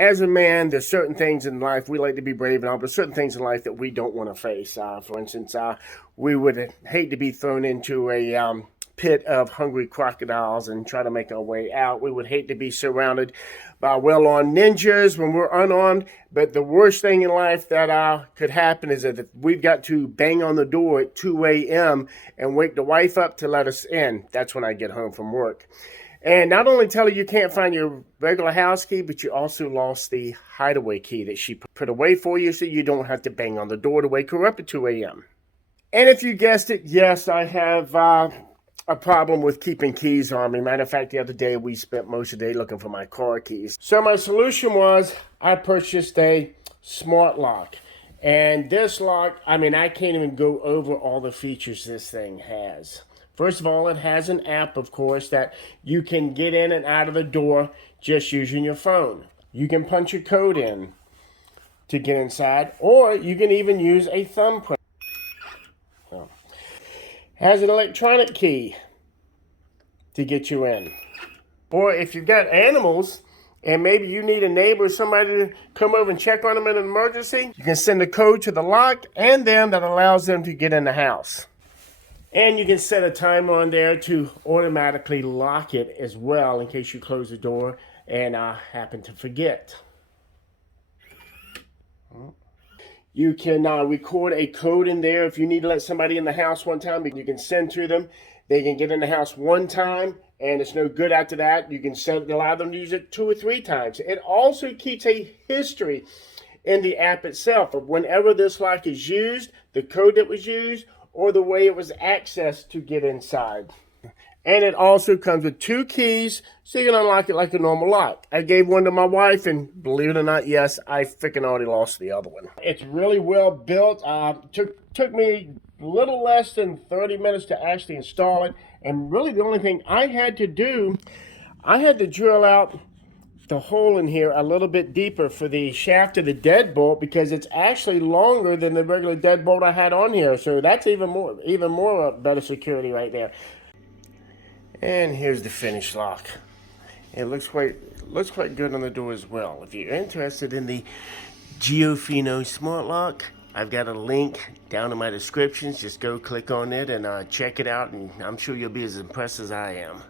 as a man, there's certain things in life we like to be brave and all, but certain things in life that we don't want to face. For instance, we would hate to be thrown into a pit of hungry crocodiles and try to make our way out. We would hate to be surrounded by well-armed ninjas when we're unarmed. But the worst thing in life that could happen is that we've got to bang on the door at 2 a.m. and wake the wife up to let us in. That's when I get home from work. And not only tell her you can't find your regular house key, but you also lost the hideaway key that she put away for you, so you don't have to bang on the door to wake her up at 2 a.m. And if you guessed it, yes, I have a problem with keeping keys on me. Matter of fact, the other day we spent most of the day looking for my car keys. So my solution was I purchased a smart lock. And this lock, I can't even go over all the features this thing has. First of all, it has an app, of course, that you can get in and out of the door just using your phone. You can punch a code in to get inside, or you can even use a thumbprint. Has an electronic key to get you in. Or if you've got animals and maybe you need a neighbor or somebody to come over and check on them in an emergency, you can send a code to the lock and them that allows them to get in the house. And you can set a timer on there to automatically lock it as well in case you close the door and happen to forget. You can record a code in there. If you need to let somebody in the house one time, you can send to them. They can get in the house one time, and it's no good after that. You can allow them to use it 2 or 3 times. It also keeps a history in the app itself of whenever this lock is used, the code that was used, or the way it was accessed to get inside. And it also comes with 2 keys, so you can unlock it like a normal lock. I gave one to my wife, and believe it or not, yes, I freaking already lost the other one. It's really well built. Took me a little less than 30 minutes to actually install it. And really the only thing I had to do, I had to drill out the hole in here a little bit deeper for the shaft of the deadbolt, because it's actually longer than the regular deadbolt I had on here. So that's even more better security right there. And here's the finished lock. It looks quite good on the door as well. If you're interested in the GEONFINO smart lock, I've got a link down in my descriptions. Just go click on it and check it out, and I'm sure you'll be as impressed as I am.